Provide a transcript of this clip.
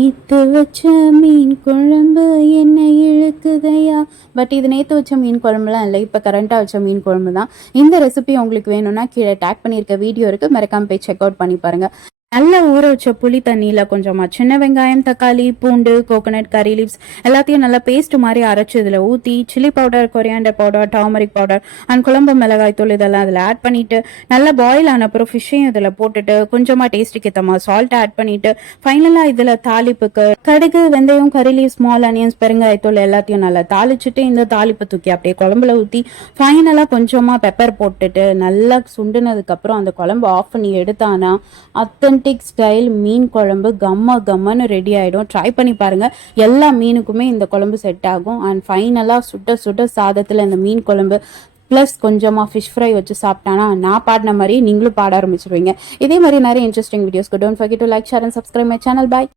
நேத்து வச்ச மீன் குழம்பு என்ன இழுக்குதையா. பட் இது நேற்று வச்ச மீன் குழம்புலாம் இல்லை, இப்போ கரண்ட்டாக வச்ச மீன் குழம்பு தான். இந்த ரெசிபி உங்களுக்கு வேணும்னா கீழே டேக் பண்ணியிருக்க வீடியோ இருக்குது, மறக்காம போய் செக் அவுட் பண்ணி பாருங்கள். நல்லா ஊற வச்ச புளி தண்ணியில் கொஞ்சமாக சின்ன வெங்காயம், தக்காளி, பூண்டு, கோகோனட், கறி லீவ்ஸ் எல்லாத்தையும் நல்லா பேஸ்ட் மாதிரி அரைச்சி இதில் ஊற்றி chilli powder, coriander powder, turmeric powder and குழம்பு மிளகாய் தூள் இதெல்லாம் அதில் ஆட் பண்ணிவிட்டு நல்லா பாயில் ஆன அப்புறம் ஃபிஷ்ஷையும் இதில் போட்டுட்டு கொஞ்சமாக டேஸ்ட்டுக்கு ஏற்ற மாதிரி சால்ட் ஆட் பண்ணிவிட்டு ஃபைனலாக இதில் தாளிப்புக்கு கடுகு, வெந்தயம், கறி லீவ்ஸ், ஸ்மால் ஆனியன்ஸ், பெருங்காயத்தூள் எல்லாத்தையும் நல்லா தாளிச்சுட்டு இந்த தாளிப்பு தூக்கி அப்படியே குழம்புல ஊற்றி ஃபைனலாக கொஞ்சமாக பெப்பர் போட்டுட்டு நல்லா சுண்டுனதுக்கப்புறம் அந்த குழம்பு ஆஃப் பண்ணி எடுத்தானா அத்தன்டிக் ஸ்டைல் மீன் குழம்பு கம்மன்னு ரெடி ஆகிடும். ட்ரை பண்ணி பாருங்கள், எல்லா மீனுக்குமே இந்த குழம்பு செட் ஆகும். அண்ட் ஃபைனலாக சுட்ட சுட்ட சாதத்தில் இந்த மீன் குழம்பு ப்ளஸ் கொஞ்சமாக ஃபிஷ் ஃப்ரை வச்சு சாப்பிட்டானா நான் பாடின மாதிரி நீங்களும் பாட ஆரம்பிச்சிருவீங்க. இதே மாதிரி நிறைய இன்ட்ரெஸ்டிங் வீடியோஸ்க்கு don't forget to like, share and subscribe my channel. Bye.